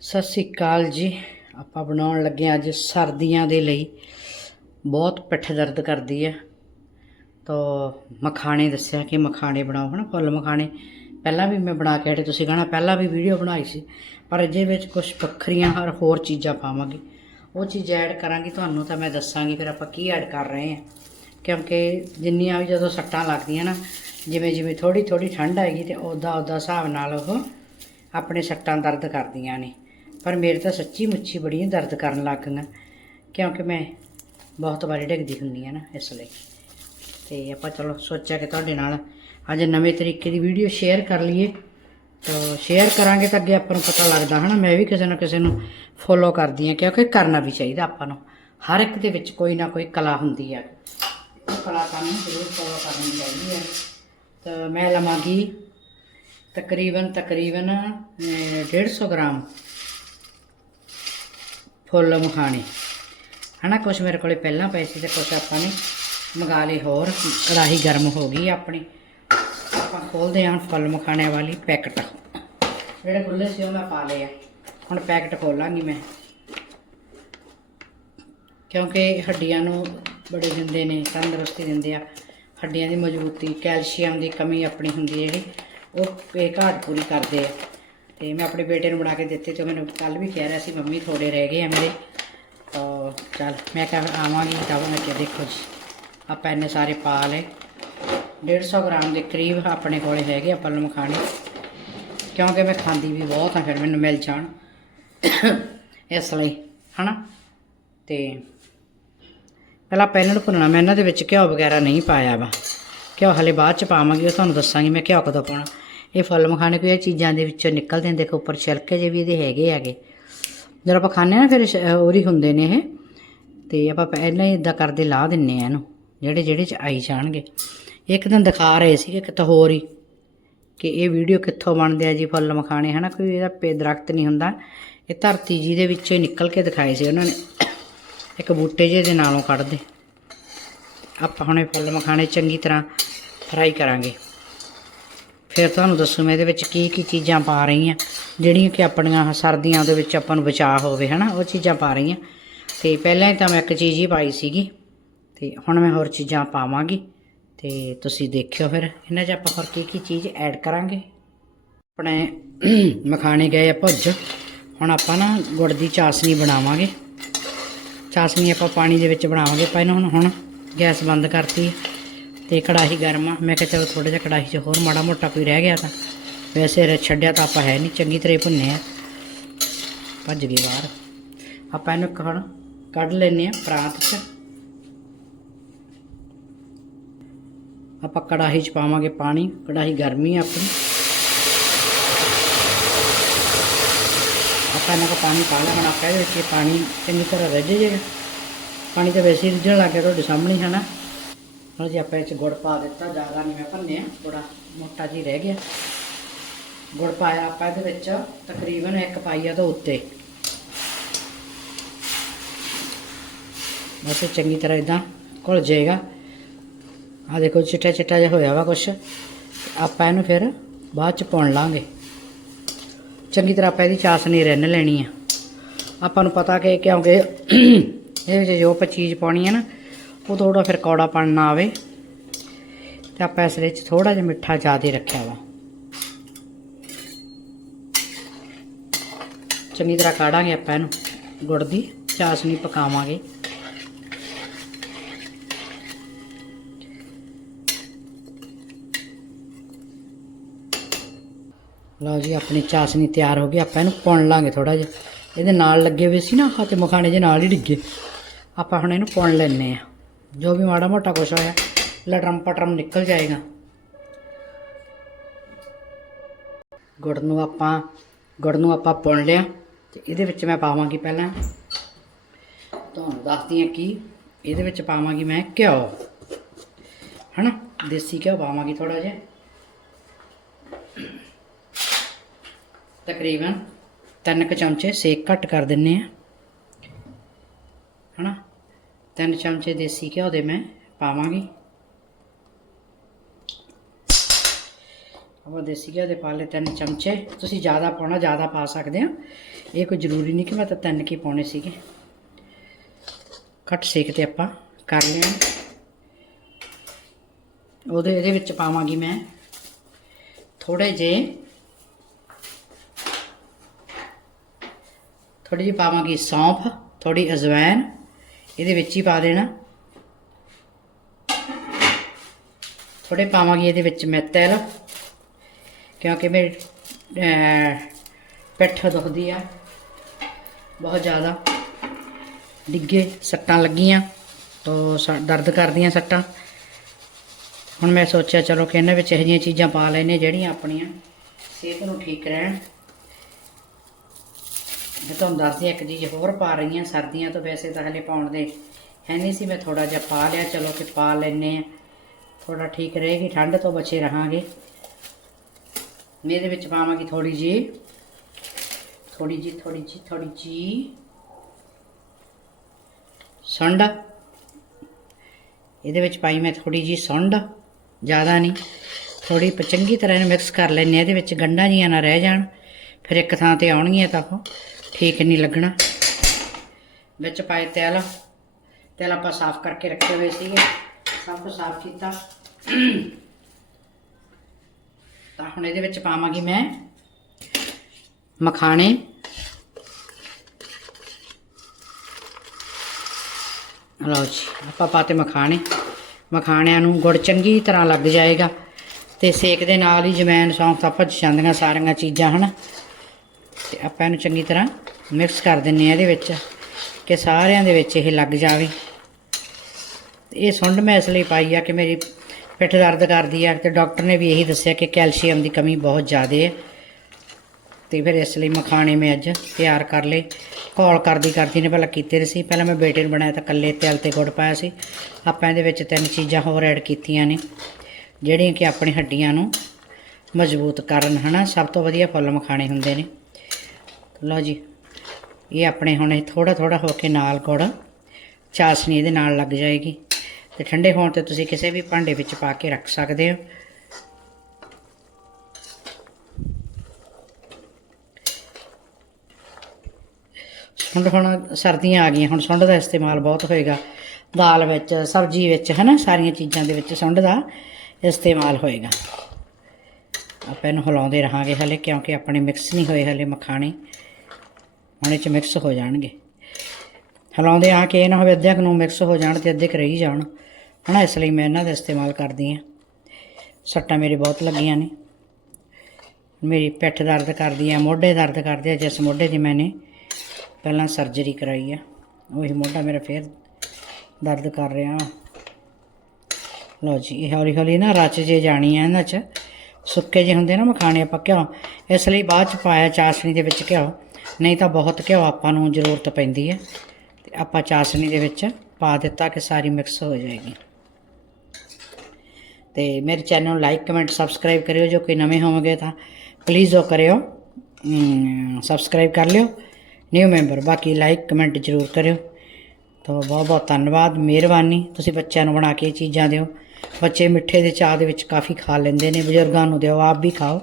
ਸਤਿ ਸ੍ਰੀ ਅਕਾਲ ਜੀ। ਆਪਾਂ ਬਣਾਉਣ ਲੱਗੇ ਹਾਂ ਅੱਜ ਸਰਦੀਆਂ ਦੇ ਲਈ। ਬਹੁਤ ਪਿੱਠ ਦਰਦ ਕਰਦੀ ਹੈ ਤਾਂ ਮਖਾਣੇ ਦੱਸਿਆ ਕਿ ਮਖਾਣੇ ਬਣਾਓ, ਹਨਾ? ਫੁੱਲ ਮਖਾਣੇ। ਪਹਿਲਾਂ ਵੀ ਮੈਂ ਬਣਾ ਕੇ ਹਟੇ, ਤੁਸੀਂ ਕਹਣਾ ਪਹਿਲਾਂ ਵੀ ਵੀਡੀਓ ਬਣਾਈ ਸੀ। ਪਰ ਅਜੇ ਵਿੱਚ ਕੁਝ ਵੱਖਰੀਆਂ ਹਰ ਹੋਰ ਚੀਜ਼ਾਂ ਪਾਵਾਂਗੇ। ਉਹ ਚੀਜ਼ ਐਡ ਕਰਾਂਗੀ, ਤੁਹਾਨੂੰ ਤਾਂ ਮੈਂ ਦੱਸਾਂਗੀ ਫਿਰ ਆਪਾਂ ਕੀ ਐਡ ਕਰ ਰਹੇ ਹਾਂ। ਕਿਉਂਕਿ ਜਿੰਨੀਆਂ ਵੀ ਜਦੋਂ ਸੱਟਾਂ ਲੱਗਦੀਆਂ ਨਾ, ਜਿਵੇਂ ਜਿਵੇਂ ਥੋੜੀ ਥੋੜੀ ਠੰਡ ਆਏਗੀ ਤੇ ਉਹਦਾ ਉਹਦਾ ਹਿਸਾਬ ਨਾਲ ਉਹ ਆਪਣੇ ਸੱਟਾਂ ਦਰਦ ਕਰਦੀਆਂ ਨੇ। ਪਰ ਮੇਰੇ ਤਾਂ ਸੱਚੀ ਮੁੱਚੀ ਬੜੀਆਂ ਦਰਦ ਕਰਨ ਲੱਗ ਗਈਆਂ। ਕਿਉਂਕਿ ਮੈਂ ਬਹੁਤ ਵਾਰੀ ਡਿੱਗਦੀ ਹੁੰਦੀ ਆ ਨਾ ਇਸ ਲਈ। ਤੇ ਆਪਾਂ ਚਲੋ ਸੋਚਿਆ ਕਿ ਤੁਹਾਡੇ ਨਾਲ ਅੱਜ ਨਵੇਂ ਤਰੀਕੇ ਦੀ ਵੀਡੀਓ ਸ਼ੇਅਰ ਕਰ ਲਈਏ। ਤਾਂ ਸ਼ੇਅਰ ਕਰਾਂਗੇ ਤਾਂ ਅੱਗੇ ਆਪਾਂ ਨੂੰ ਪਤਾ ਲੱਗਦਾ ਹਨਾ। ਮੈਂ ਵੀ ਕਿਸੇ ਨਾ ਕਿਸੇ ਨੂੰ ਫੋਲੋ ਕਰਦੀ ਆ ਕਿਉਂਕਿ ਕਰਨਾ ਵੀ ਚਾਹੀਦਾ ਆਪਾਂ ਨੂੰ। ਹਰ ਇੱਕ ਦੇ ਵਿੱਚ ਕੋਈ ਨਾ ਕੋਈ ਕਲਾ ਹੁੰਦੀ ਆ। ਕਲਾ ਸਾਨੂੰ ਜ਼ਰੂਰ ਫੋਲੋ ਕਰਨੀ ਚਾਹੀਦੀ ਹੈ ਤਾਂ ਮੈਂ ਲਵਾਂਗੀ ਤਕਰੀਬਨ ਤਕਰੀਬਨ ਅਹ, 150 ਗ੍ਰਾਮ। ਫੁੱਲ ਮਖਾਣੇ। ਹਨਾ, ਕੁਛ ਮੇਰੇ ਕੋਲੇ ਪਹਿਲਾਂ ਪਏ ਸੀ ਤੇ ਕੁਛ ਆਪਾਂ ਨੇ ਮੰਗਾ ਲਏ, ਹੋਰ ਕੜਾਹੀ ਗਰਮ ਹੋ ਗਈ ਆਪਣੀ। ਆਪਾਂ ਖੋਲਦੇ ਹਾਂ ਫੁੱਲ ਮਖਾਣਿਆਂ ਵਾਲੀ ਪੈਕਟ। ਜਿਹੜੇ ਖੁੱਲੇ ਸੀ ਉਹ ਮੈਂ ਪਾ ਲਏ ਆ। ਹੁਣ ਪੈਕਟ ਖੋਲਾਂਗੀ ਮੈਂ। ਕਿਉਂਕਿ ਹੱਡੀਆਂ ਨੂੰ ਬੜੇ ਦਿੰਦੇ ਨੇ, ਤੰਦਰੁਸਤੀ ਦਿੰਦੇ ਆ। ਹੱਡੀਆਂ ਦੀ ਮਜ਼ਬੂਤੀ, ਕੈਲਸ਼ੀਅਮ ਦੀ ਕਮੀ ਆਪਣੀ ਹੁੰਦੀ ਹੈ ਜਿਹੜੀ, ਉਹ ਇਹ ਘਾਟ ਪੂਰੀ ਕਰਦੇ ਆ। ਤੇ ਮੈਂ ਆਪਣੇ ਬੇਟੇ ਨੂੰ ਬਣਾ ਕੇ ਦਿੱਤੇ ਤੇ ਉਹ ਮੈਨੂੰ ਕੱਲ ਵੀ ਕਹਿ ਰਿਹਾ ਸੀ, ਮੰਮੀ ਥੋੜੇ ਰਹਿ ਗਏ ਆ ਮੇਰੇ। ਤਾਂ ਚੱਲ ਮੈਂ ਕਿਹਾ ਆਵਾਂਗੀ ਤਾਂ ਮੈਂ ਕਿਹਾ ਦੇਖੋ ਜੀ, ਆਪਾਂ ਇੰਨੇ ਸਾਰੇ ਪਾ ਲਏ। 150 ਗ੍ਰਾਮ ਦੇ ਕਰੀਬ ਆਪਣੇ ਕੋਲੇ ਹੈਗੇ ਆ ਪੱਲਮ ਖਾਣੇ ਕਿਉਂਕਿ ਮੈਂ ਖਾਂਦੀ ਵੀ ਬਹੁਤ ਆ, ਫਿਰ ਮੈਨੂੰ ਮਿਲ ਜਾਣ। ਇਸ ਲਈ, ਹਨਾ? ਤੇ ਪਹਿਲਾਂ ਪਹਿਲਾਂ ਨੂੰ ਭੁੰਨਣਾ, ਮੈਂ ਇਹਨਾਂ ਦੇ ਵਿੱਚ ਘਿਓ ਵਗੈਰਾ ਨਹੀਂ ਪਾਇਆ ਵਾ। ਘਿਓ ਹਲੇ ਬਾਅਦ ਚ ਪਾਵਾਂਗੀ, ਉਹ ਤੁਹਾਨੂੰ ਦੱਸਾਂਗੀ ਮੈਂ ਘਿਓ ਕਦੋਂ ਪਾਉਣਾ। ਇਹ ਫੁੱਲ ਮਖਾਣੇ ਕੋਈ ਇਹ ਚੀਜ਼ਾਂ ਦੇ ਵਿੱਚੋਂ ਨਿਕਲਦੇ ਨੇ। ਦੇਖੋ, ਉੱਪਰ ਛਿਲਕੇ ਜੇ ਵੀ ਇਹਦੇ ਹੈਗੇ ਹੈਗੇ। ਜਦੋਂ ਆਪਾਂ ਖਾਂਦੇ ਹਾਂ ਨਾ, ਫਿਰ ਸ਼- ਉਹਦੀ ਹੁੰਦੇ ਨੇ ਇਹ। ਤੇ ਆਪਾਂ ਪਹਿਲਾਂ ਹੀ ਇਦਾਂ ਕਰਦੇ ਲਾ ਦਿੰਨੇ ਆ ਇਹਨੂੰ, ਜਿਹੜੇ ਜਿਹੜੇ ਚ ਆਈ ਜਾਣਗੇ। ਇੱਕ ਦਿਨ ਦਿਖਾ ਰਹੇ ਸੀਗੇ ਕਿਤੇ ਹੋਰ ਹੀ, ਕਿ ਇਹ ਵੀਡੀਓ ਕਿੱਥੋਂ ਬਣਦੇ ਆ ਜੀ ਫੁੱਲ ਮਖਾਣੇ, ਹਨਾ? ਕੋਈ ਇਹਦਾ ਪੇ, ਦਰਖਤ ਨਹੀਂ ਹੁੰਦਾ। ਇਹ ਧਰਤੀ ਜੀ ਦੇ ਵਿੱਚੋਂ ਹੀ ਨਿਕਲ ਕੇ ਦਿਖਾਏ ਸੀ ਉਹਨਾਂ ਨੇ। ਇੱਕ ਬੂਟੇ ਜਿਹੇ ਦੇ ਨਾਲੋਂ ਕੱਢਦੇ। ਆਪਾਂ ਹੁਣ ਇਹ ਫੁੱਲ ਮਖਾਣੇ ਚੰਗੀ ਤਰ੍ਹਾਂ ਫਰਾਈ ਕਰਾਂਗੇ। ਫਿਰ ਤੁਹਾਨੂੰ ਦੱਸੂ ਮੈਂ ਇਹਦੇ ਵਿੱਚ ਕੀ ਕੀ ਚੀਜ਼ਾਂ ਪਾ ਰਹੀ ਹਾਂ। ਜਿਹੜੀਆਂ ਕਿ ਆਪਣੀਆਂ ਸਰਦੀਆਂ ਦੇ ਵਿੱਚ ਆਪਾਂ ਨੂੰ ਬਚਾਅ ਹੋਵੇ, ਹਨਾ? ਉਹ ਚੀਜ਼ਾਂ ਪਾ ਰਹੀ ਹਾਂ। ਤੇ ਪਹਿਲਾਂ ਹੀ ਤਾਂ ਮੈਂ ਇੱਕ ਚੀਜ਼ ਹੀ ਪਾਈ ਸੀਗੀ। ਤੇ ਹੁਣ ਮੈਂ ਹੋਰ ਚੀਜ਼ਾਂ ਪਾਵਾਂਗੀ। ਤੇ ਤੁਸੀਂ ਦੇਖਿਓ ਫਿਰ। ਇਹਨਾਂ 'ਚ ਆਪਾਂ ਹੋਰ ਕੀ ਕੀ ਚੀਜ਼ ਐਡ ਕਰਾਂਗੇ? ਆਪਣੇ ਮਖਾਣੇ ਗਏ ਆ ਭੁੱਜ। ਹੁਣ ਆਪਾਂ ਨਾ ਗੁੜ ਦੀ ਚਾਸ਼ਨੀ ਬਣਾਵਾਂਗੇ। ਚਾਸ਼ਨੀ ਆਪਾਂ ਪਾਣੀ ਦੇ ਵਿੱਚ ਬਣਾਵਾਂਗੇ। ਆਪਾਂ ਇਹਨੂੰ ਹੁਣ ਹੁਣ ਗੈਸ ਬੰਦ ਕਰਤੀ। ਤੇ ਕੜਾਹੀ ਗਰਮ ਆ। ਮੈਂ ਕਿਹਾ ਚਲੋ ਥੋੜਾ ਜਿਹਾ ਕੜਾਹੀ 'ਚ ਹੋਰ ਮਾੜਾ ਮੋਟਾ ਕੋਈ ਰਹਿ ਗਿਆ ਤਾਂ। ਵੈਸੇ ਛੱਡਿਆ ਤਾਂ ਆਪਾਂ ਹੈ ਨਹੀਂ ਚੰਗੀ ਤਰ੍ਹਾਂ ਭੁੰਨੇ ਆ। ਭੱਜ ਗਏ ਬਾਹਰ। ਆਪਾਂ ਇਹਨੂੰ ਇੱਕ ਕੱਢ ਲੈਨੇ ਆ ਪਰਾਤ 'ਚ। ਆਪਾਂ ਕੜਾਹੀ 'ਚ ਪਾਵਾਂਗੇ ਪਾਣੀ। ਕੜਾਹੀ ਗਰਮੀ ਆ ਆਪਣੀ। ਆਪਾਂ ਇਹਨਾਂ ਕੋ ਪਾਣੀ ਪਾ ਲਿਆ ਹੁਣ ਆਪਾਂ ਇਹਦੇ ਵਿੱਚ ਪਾਣੀ ਚੰਗੀ ਤਰ੍ਹਾਂ ਰਿੱਝ ਜਾਏਗਾ। ਪਾਣੀ ਤਾਂ ਵੈਸੇ ਹੀ ਰਿੱਝਣ ਲੱਗ ਗਿਆ ਤੁਹਾਡੇ ਸਾਹਮਣੇ, ਹੈ ਨਾ? ਹੁਣ ਜੀ, ਆਪਾਂ ਇਹ ਚ ਗੁੜ ਪਾ ਦਿੱਤਾ, ਜ਼ਿਆਦਾ ਨਹੀਂ ਮੈਂ ਭੰਨਿਆ ਥੋੜਾ ਮੋਟਾ ਜੀ ਰਹਿ ਗਿਆ। ਗੁੜ ਪਾਇਆ ਆਪਾਂ ਇਹਦੇ ਵਿੱਚ, ਤਕਰੀਬਨ ਇੱਕ ਪਾਈਆ ਤੋਂ ਉੱਤੇ। ਬਸ ਚੰਗੀ ਤਰ੍ਹਾਂ ਇਦਾਂ ਘੁਲ ਜਾਏਗਾ। ਆ ਦੇਖੋ, ਚਿੱਟਾ ਚਿੱਟਾ ਜਿਹਾ ਹੋਇਆ ਵਾ ਕੁਛ। ਆਪਾਂ ਇਹਨੂੰ ਫਿਰ ਬਾਅਦ ਚ ਪਾਉਣ ਲਾਂਗੇ। ਚੰਗੀ ਤਰ੍ਹਾਂ ਆਪਾਂ ਇਹਦੀ ਚਾਸ਼ਨੀ ਰਿੰਨ ਲੈਣੀ ਆ। ਆਪਾਂ ਨੂੰ ਪਤਾ ਕਿ ਕਿਉਂਕਿ ਇਹਦੇ ਵਿੱਚ ਜੋ ਆਪਾਂ ਚੀਜ਼ ਪਾਉਣੀ ਹੈ ਨਾ ਉਹ ਥੋੜਾ ਫਿਰ ਕੌੜਾਪਣ ਨਾ ਆਵੇ ਤੇ ਆਪਾਂ ਇਸ ਵਿੱਚ ਥੋੜਾ ਜਿਹਾ ਮਿੱਠਾ ਜ਼ਿਆਦਾ ਰੱਖਿਆ ਵਾ। ਚੰਗੀ ਤਰ੍ਹਾਂ ਕਾੜਾਂਗੇ ਆਪਾਂ ਇਹਨੂੰ, ਗੁੜ ਦੀ, ਚਾਸ਼ਨੀ ਪਕਾਵਾਂਗੇ। ਲਓ ਜੀ, ਆਪਣੀ ਚਾਸ਼ਨੀ ਤਿਆਰ ਹੋ ਗਈ, ਆਪਾਂ ਇਹਨੂੰ ਪੁਣ ਲਾਂਗੇ ਥੋੜਾ ਜਿਹਾ। ਇਹਦੇ ਨਾਲ ਲੱਗੇ ਹੋਏ ਸੀ ਨਾ ਹੱਥ ਮਖਾਣੇ ਦੇ ਨਾਲ ਹੀ ਡਿੱਗੇ। ਆਪਾਂ ਹੁਣ ਇਹਨੂੰ ਪੁਣ ਲੈਣੇ ਆ ਜੋ ਵੀ ਮਾੜਾ ਮੋਟਾ ਕੁਛ ਹੋਇਆ ਲਟਰਮ ਪਟਰਮ ਨਿਕਲ ਜਾਏਗਾ। ਗੁੜ ਨੂੰ ਆਪਾਂ, ਗੁੜ ਨੂੰ ਆਪਾਂ ਪੁਣ ਲਿਆ ਤੇ ਇਹਦੇ ਵਿੱਚ ਮੈਂ ਪਾਵਾਂਗੀ ਪਹਿਲਾਂ। ਤੁਹਾਨੂੰ ਦੱਸਦੀ ਹਾਂ ਕਿ ਇਹਦੇ ਵਿੱਚ ਪਾਵਾਂਗੀ ਮੈਂ ਘਿਓ। ਹਨਾ? ਦੇਸੀ ਘਿਓ ਪਾਵਾਂਗੀ ਥੋੜਾ ਜਿਹਾ। ਤਕਰੀਬਨ ਤਿੰਨ ਕੁ ਚਮਚੇ ਸੇਕ ਘੱਟ ਕਰ ਦਿੰਨੇ ਆ ਹਨਾ ਤਿੰਨ ਚਮਚੇ ਦੇਸੀ ਘਿਓ ਦੇ ਮੈਂ ਪਾਵਾਂਗੀ। ਆਪਾਂ ਦੇਸੀ ਘਿਓ ਦੇ ਪਾ ਲਏ ਤਿੰਨ ਚਮਚੇ। ਤੁਸੀਂ ਜ਼ਿਆਦਾ ਪਾਉਣਾ, ਜ਼ਿਆਦਾ ਪਾ ਸਕਦੇ ਆ ਇਹ ਕੋਈ ਜ਼ਰੂਰੀ ਨਹੀਂ ਕਿ ਮੈਂ ਤਾਂ ਤਿੰਨ ਕੀ ਪਾਉਣੇ ਸੀਗੇ। ਘੱਟ ਸੇਕ ਤੇ ਆਪਾਂ ਕਰ ਲਿਆ। ਉਹਦੇ, ਇਹਦੇ ਵਿੱਚ ਪਾਵਾਂਗੀ ਮੈਂ ਥੋੜੇ ਜੇ ਥੋੜੀ ਜਿਹੀ ਪਾਵਾਂਗੀ ਸੌਂਫ ਥੋੜੀ ਅਜਵਾਇਨ ਇਹਦੇ ਵਿੱਚ ਹੀ ਪਾ ਦੇਣਾ। ਥੋੜੇ ਪਾਵਾਂਗੀ ਇਹਦੇ ਵਿੱਚ ਮੈਂ ਤੇਲ, ਕਿਉਂਕਿ ਮੇਰੀ ਪਿੱਠ ਦੁਖਦੀ ਆ। ਬਹੁਤ ਜ਼ਿਆਦਾ। ਡਿੱਗੇ ਸੱਟਾਂ ਲੱਗੀਆਂ, ਤੋਂ ਸ- ਦਰਦ ਕਰਦੀਆਂ ਸੱਟਾਂ। ਹੁਣ ਮੈਂ ਸੋਚਿਆ ਚਲੋ ਕਿ ਇਹਨਾਂ ਵਿੱਚ ਇਹੋ ਜਿਹੀਆਂ ਚੀਜ਼ਾਂ ਪਾ ਲੈਨੇ ਜਿਹੜੀਆਂ ਆਪਣੀਆਂ ਸਿਹਤ ਨੂੰ ਠੀਕ ਰਹਿਣ। ਮੈਂ ਤੁਹਾਨੂੰ ਦੱਸਦੀ ਹਾਂ, ਇੱਕ ਚੀਜ਼ ਹੋਰ ਪਾ ਰਹੀ ਹਾਂ ਸਰਦੀਆਂ ਤੋਂ ਵੈਸੇ ਤਾਂ ਹਲੇ ਪਾਉਣ ਦੇ ਹੈ ਨਹੀਂ ਸੀ, ਮੈਂ ਥੋੜਾ ਜਿਹਾ ਪਾ ਲਿਆ, ਚਲੋ ਕਿ ਪਾ ਲੈਨੇ ਆ ਥੋੜਾ ਠੀਕ ਰਹੇਗੀ, ਠੰਡ ਤੋਂ ਬਚੇ ਰਹਾਂਗੇ। ਮੈਂ ਇਹਦੇ ਵਿੱਚ ਪਾਵਾਂਗੀ ਥੋੜੀ ਜੀ ਥੋੜੀ ਜੀ ਥੋੜੀ ਜੀ ਥੋੜੀ ਜੀ ਸੁੰਡ। ਇਹਦੇ ਵਿੱਚ ਪਾਈ ਮੈਂ ਥੋੜੀ ਜੀ ਸੁੰਡ, ਜ਼ਿਆਦਾ ਨਹੀਂ। ਥੋੜੀ ਚੰਗੀ ਤਰ੍ਹਾਂ ਇਹਨੂੰ ਮਿਕਸ ਕਰ ਲੈਣੇ ਇਹਦੇ ਵਿੱਚ ਗੰਢਾਂ ਜੀਆਂ ਨਾ ਰਹਿ ਜਾਣ। ਫਿਰ ਇੱਕ ਥਾਂ ਤੇ ਆਉਣਗੀਆਂ ਤਾਂ ਉਹ। ਠੀਕ ਨਹੀਂ ਲੱਗਣਾ। ਵਿੱਚ ਪਾਏ ਤੇਲ। ਤੇਲ ਆਪਾਂ ਸਾਫ਼ ਕਰਕੇ ਰੱਖੇ ਹੋਏ ਸੀਗੇ। ਸਭ ਕੁਝ ਸਾਫ਼ ਕੀਤਾ। ਤਾਂ ਹੁਣ ਇਹਦੇ ਵਿੱਚ ਪਾਵਾਂਗੀ ਮੈਂ ਮਖਾਣੇ। ਲਓ ਜੀ, ਆਪਾਂ ਪਾਤੇ ਮਖਾਣੇ। ਮਖਾਣਿਆਂ ਨੂੰ ਗੁੜ ਚੰਗੀ ਤਰ੍ਹਾਂ ਲੱਗ ਜਾਏਗਾ ਤੇ ਸੇਕ ਦੇ ਨਾਲ ਹੀ ਜਮੈਨ ਸੌਂਫ ਤਾਂ ਭੱਜ ਜਾਂਦੀਆਂ ਸਾਰੀਆਂ ਚੀਜ਼ਾਂ, ਹਨ? ਤੇ ਆਪਾਂ ਇਹਨੂੰ ਚੰਗੀ ਤਰ੍ਹਾਂ ਮਿਕਸ ਕਰ ਦਿੰਨੇ ਆ ਇਹਦੇ ਵਿੱਚ ਕਿ ਸਾਰਿਆਂ ਦੇ ਵਿੱਚ ਇਹ ਲੱਗ ਜਾਵੇ। ਤੇ ਇਹ ਸੁੰਡ ਮੈਂ ਇਸ ਲਈ ਪਾਈ ਆ ਕਿ ਮੇਰੀ ਪਿੱਠ ਦਰਦ ਕਰਦੀ ਆ ਤੇ ਡਾਕਟਰ ਨੇ ਵੀ ਇਹੀ ਦੱਸਿਆ ਕਿ ਕੈਲਸ਼ੀਅਮ ਦੀ ਕਮੀ ਬਹੁਤ ਜ਼ਿਆਦਾ ਹੈ ਤੇ ਫਿਰ ਇਸ ਲਈ ਮਖਾਣੇ ਮੈਂ ਅੱਜ ਤਿਆਰ ਕਰ ਲਏ। ਘੋਲ ਕਰਦੀ ਕਰਦੀ ਨੇ ਪਹਿਲਾਂ ਕੀਤੇ ਸੀ। ਪਹਿਲਾਂ ਮੈਂ ਬੇਟੇ ਨੂੰ ਬਣਾਇਆ ਤਾਂ ਕੱਲੇ ਤਿਲ ਤੇ ਗੁੜ ਪਾਇਆ ਸੀ। ਆਪਾਂ ਇਹਦੇ ਵਿੱਚ ਤਿੰਨ ਚੀਜ਼ਾਂ ਹੋਰ ਐਡ ਕੀਤੀਆਂ ਨੇ, ਜਿਹੜੀਆਂ ਕਿ ਆਪਣੀ ਹੱਡੀਆਂ ਨੂੰ ਮਜ਼ਬੂਤ ਕਰਨ ਹਨਾ। ਸਭ ਤੋਂ ਵਧੀਆ ਫੁੱਲ ਮਖਾਣੇ ਹੁੰਦੇ ਨੇ। ਲਓ ਜੀ, ਇਹ ਆਪਣੇ ਹੁਣ ਇਹ ਥੋੜਾ ਥੋੜਾ ਹੋ ਕੇ ਨਾਲ ਗੁੜ, ਚਾਸ਼ਨੀ ਇਹਦੇ ਨਾਲ ਲੱਗ ਜਾਏਗੀ। ਤੇ ਠੰਡੇ ਹੋਣ ਤੇ ਤੁਸੀਂ ਕਿਸੇ ਵੀ ਭਾਂਡੇ ਵਿੱਚ ਪਾ ਕੇ ਰੱਖ ਸਕਦੇ ਹੋ। ਸੁੰਡ ਹੁਣ ਸਰਦੀਆਂ ਆ ਗਈਆਂ, ਹੁਣ ਸੁੰਡ ਦਾ ਇਸਤੇਮਾਲ ਬਹੁਤ ਹੋਏਗਾ। ਦਾਲ ਵਿੱਚ, ਸਬਜ਼ੀ ਵਿੱਚ, ਹਨਾ, ਸਾਰੀਆਂ ਚੀਜ਼ਾਂ ਦੇ ਵਿੱਚ ਸੁੰਡ ਦਾ ਇਸਤੇਮਾਲ ਹੋਏਗਾ। ਆਪਾਂ ਇਹਨੂੰ ਹਿਲਾਉਂਦੇ ਰਹਾਂਗੇ ਹਲੇ, ਕਿਉਂਕਿ ਆਪਣੇ ਮਿਕਸ ਨਹੀਂ ਹੋਏ ਹਲੇ ਮਖਾਣੇ। ਹੁਣ ਚ ਮਿਕਸ ਹੋ ਜਾਣਗੇ। ਹਿਲਾਉਂਦੇ ਆ ਕਿ ਇਹ ਨਾ ਹੋਵੇ ਅੱਧੇ ਕੁ ਨੂੰ ਮਿਕਸ ਹੋ ਜਾਣ ਤੇ ਅੱਧੇ ਕੁ ਰਹੀ ਜਾਣ। ਹਨਾ, ਇਸ ਲਈ ਮੈਂ ਇਹਨਾਂ ਦਾ ਇਸਤੇਮਾਲ ਕਰਦੀ ਆ ਸੱਟਾਂ ਮੇਰੇ ਬਹੁਤ ਲੱਗੀਆਂ ਨੇ। ਮੇਰੀ ਪਿੱਠ ਦਰਦ ਕਰਦੀ ਆ, ਮੋਢੇ ਦਰਦ ਕਰਦੇ ਆ, ਜਿਸ ਮੋਢੇ ਦੀ ਮੈਨੇ ਪਹਿਲਾਂ ਸਰਜਰੀ ਕਰਾਈ ਆ। ਉਹੀ ਮੋਢਾ ਮੇਰਾ ਫੇਰ ਦਰਦ ਕਰ ਰਿਹਾ। ਲਓ ਜੀ, ਇਹ ਹੌਲੀ ਹੌਲੀ ਨਾ ਰਚ ਜੇ ਜਾਣੀ ਆ ਇਹਨਾਂ 'ਚ। ਸੁੱਕੇ ਜੇ ਹੁੰਦੇ ਨਾ ਮਖਾਣੇ ਆਪਾਂ ਘਿਓ। ਇਸ ਲਈ ਬਾਅਦ 'ਚ ਪਾਇਆ ਚਾਸ਼ਨੀ ਦੇ ਵਿੱਚ ਘਿਓ। ਨਹੀਂ ਤਾਂ ਬਹੁਤ ਘਿਓ ਆਪਾਂ ਨੂੰ ਜ਼ਰੂਰਤ ਪੈਂਦੀ ਹੈ। ਤੇ ਆਪਾਂ ਚਾਸ਼ਨੀ ਦੇ ਵਿੱਚ ਪਾ ਦਿੱਤਾ ਕਿ ਸਾਰੀ ਮਿਕਸ ਹੋ ਜਾਏਗੀ। ਤੇ ਮੇਰੇ ਚੈਨਲ ਨੂੰ ਲਾਈਕ ਕਮੈਂਟ ਸਬਸਕ੍ਰਾਈਬ ਕਰਿਓ। ਜੋ ਕੋਈ ਨਵੇਂ ਹੋਵੋਗੇ ਤਾਂ ਪਲੀਜ਼ ਉਹ ਕਰਿਓ। ਸਬਸਕ੍ਰਾਈਬ ਕਰ ਲਿਓ। ਨਿਊ ਮੈਂਬਰ ਬਾਕੀ ਲਾਈਕ ਕਮੈਂਟ ਜ਼ਰੂਰ ਕਰਿਓ। ਤਾਂ ਬਹੁਤ ਬਹੁਤ ਧੰਨਵਾਦ, ਮਿਹਰਬਾਨੀ। ਤੁਸੀਂ ਬੱਚਿਆਂ ਨੂੰ ਬਣਾ ਕੇ ਇਹ ਚੀਜ਼ਾਂ ਦਿਓ। ਬੱਚੇ ਮਿੱਠੇ ਦੇ ਚਾਹ ਦੇ ਵਿੱਚ ਕਾਫੀ ਖਾ ਲੈਂਦੇ ਨੇ, ਬਜ਼ੁਰਗਾਂ ਨੂੰ ਦਿਓ, ਆਪ ਵੀ ਖਾਓ।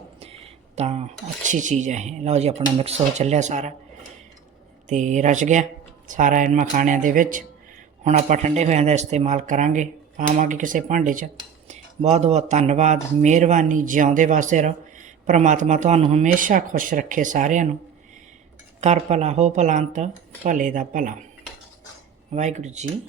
ਤਾਂ ਅੱਛੀ ਚੀਜ਼ ਹੈ ਇਹ। ਲਓ ਜੀ, ਆਪਣਾ ਮਿਕਸ ਹੋ ਚੱਲਿਆ ਸਾਰਾ। ਤੇ ਰਚ ਗਿਆ ਸਾਰਾ ਇਹਨਾਂ ਖਾਣਿਆਂ ਦੇ ਵਿੱਚ। ਹੁਣ ਆਪਾਂ ਠੰਡੇ ਹੋਇਆਂ ਦਾ ਇਸਤੇਮਾਲ ਕਰਾਂਗੇ ਪਾਵਾਂਗੇ ਕਿਸੇ ਭਾਂਡੇ 'ਚ। ਬਹੁਤ ਬਹੁਤ ਧੰਨਵਾਦ। ਮਿਹਰਬਾਨੀ, ਜਿਉਂਦੇ ਵਾਸਤੇ ਰਹੋ। ਪ੍ਰਮਾਤਮਾ ਤੁਹਾਨੂੰ ਹਮੇਸ਼ਾ ਖੁਸ਼ ਰੱਖੇ ਸਾਰਿਆਂ ਨੂੰ। ਕਰ ਭਲਾ ਹੋ ਭਲਾ ਅੰਤ, ਭਲੇ ਦਾ ਭਲਾ। ਵਾਹਿਗੁਰੂ ਜੀ